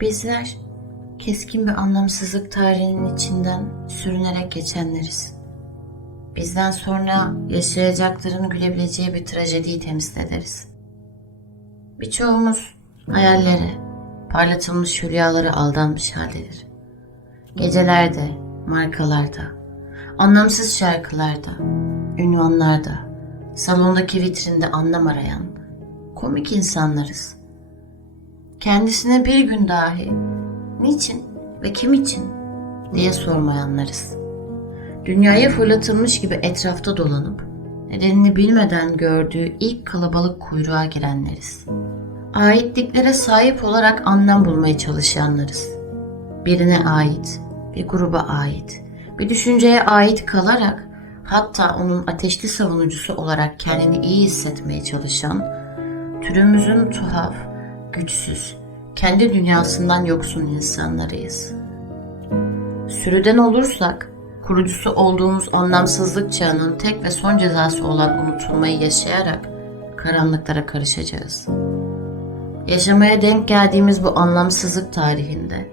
Bizler keskin bir anlamsızlık tarihinin içinden sürünerek geçenleriz. Bizden sonra yaşayacakların gülebileceği bir trajediyi temsil ederiz. Birçoğumuz hayallere, parlatılmış hülyalara aldanmış haldedir. Gecelerde, markalarda, anlamsız şarkılarda, ünvanlarda, salondaki vitrinde anlam arayan komik insanlarız. Kendisine bir gün dahi niçin ve kim için diye sormayanlarız. Dünyaya fırlatılmış gibi etrafta dolanıp nedenini bilmeden gördüğü ilk kalabalık kuyruğa girenleriz. Aitliklere sahip olarak anlam bulmaya çalışanlarız. Birine ait, bir gruba ait, bir düşünceye ait kalarak hatta onun ateşli savunucusu olarak kendini iyi hissetmeye çalışan, türümüzün tuhaf, güçsüz, kendi dünyasından yoksun insanlarıyız. Sürüden olursak, kurucusu olduğumuz anlamsızlık çağının tek ve son cezası olan unutulmayı yaşayarak karanlıklara karışacağız. Yaşamaya denk geldiğimiz bu anlamsızlık tarihinde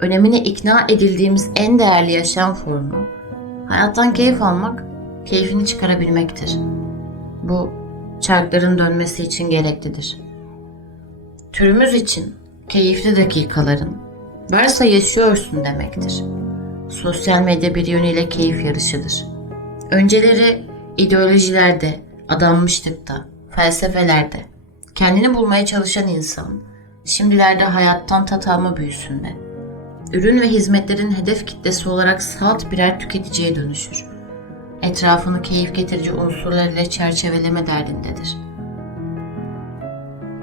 önemine ikna edildiğimiz en değerli yaşam formu hayattan keyif almak, keyfini çıkarabilmektir. Bu çarkların dönmesi için gereklidir. Türümüz için keyifli dakikaların varsa yaşıyorsun demektir. Sosyal medya bir yönüyle keyif yarışıdır. Önceleri ideolojilerde, adanmışlıkta, felsefelerde kendini bulmaya çalışan insan, şimdilerde hayattan tat alma büyüsünde, ürün ve hizmetlerin hedef kitlesi olarak salt birer tüketiciye dönüşür. Etrafını keyif getirici unsurlar ile çerçeveleme derdindedir.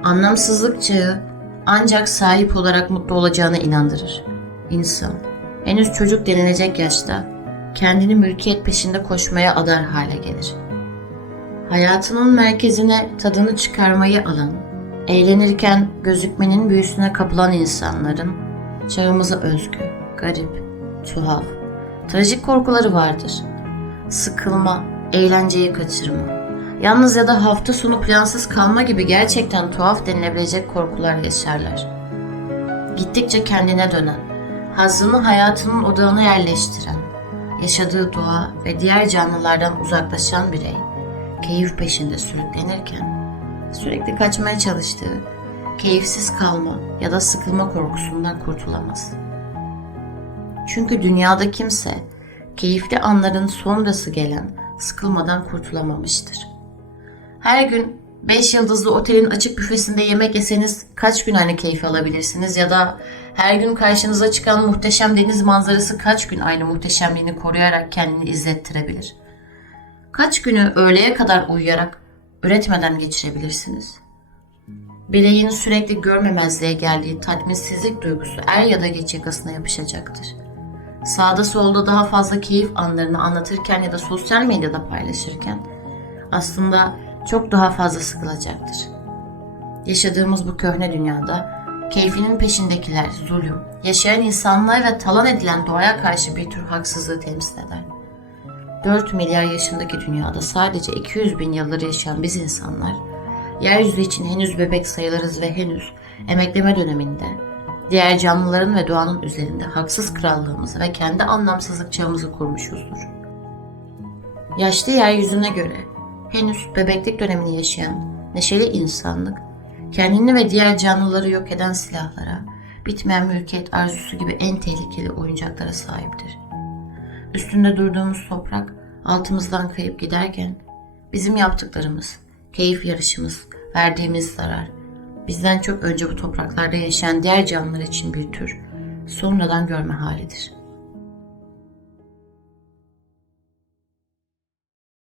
Anlamsızlık çağı ancak sahip olarak mutlu olacağına inandırır. İnsan, henüz çocuk denilecek yaşta kendini mülkiyet peşinde koşmaya adar hale gelir. Hayatının merkezine tadını çıkarmayı alan, eğlenirken gözükmenin büyüsüne kapılan insanların çağımıza özgü, garip, tuhaf, trajik korkuları vardır. Sıkılma, eğlenceyi kaçırma, yalnız ya da hafta sonu plansız kalma gibi gerçekten tuhaf denilebilecek korkular yaşarlar. Gittikçe kendine dönen, hazzını hayatının odağına yerleştiren, yaşadığı doğa ve diğer canlılardan uzaklaşan birey, keyif peşinde sürüklenirken, sürekli kaçmaya çalıştığı, keyifsiz kalma ya da sıkılma korkusundan kurtulamaz. Çünkü dünyada kimse keyifli anların sonrası gelen sıkılmadan kurtulamamıştır. Her gün 5 yıldızlı otelin açık büfesinde yemek yeseniz kaç gün aynı keyfi alabilirsiniz ya da her gün karşınıza çıkan muhteşem deniz manzarası kaç gün aynı muhteşemliğini koruyarak kendini izlettirebilir? Kaç günü öğleye kadar uyuyarak üretmeden geçirebilirsiniz? Bireyin sürekli görmemezliğe geldiği tatminsizlik duygusu er ya da geç yakasına yapışacaktır. Sağda solda daha fazla keyif anlarını anlatırken ya da sosyal medyada paylaşırken aslında çok daha fazla sıkılacaktır. Yaşadığımız bu köhne dünyada keyfinin peşindekiler zulüm, yaşayan insanlar ve talan edilen doğaya karşı bir tür haksızlığı temsil eder. 4 milyar yaşındaki dünyada sadece 200 bin yıldır yaşayan biz insanlar, yeryüzü için henüz bebek sayılırız ve henüz emekleme döneminde diğer canlıların ve doğanın üzerinde haksız krallığımızı ve kendi anlamsızlık çağımızı kurmuşuzdur. Yaşlı yeryüzüne göre henüz bebeklik dönemini yaşayan neşeli insanlık, kendini ve diğer canlıları yok eden silahlara, bitmeyen mülkiyet arzusu gibi en tehlikeli oyuncaklara sahiptir. Üstünde durduğumuz toprak altımızdan kayıp giderken bizim yaptıklarımız, keyif yarışımız, verdiğimiz zarar, bizden çok önce bu topraklarda yaşayan diğer canlılar için bir tür sonradan görme halidir.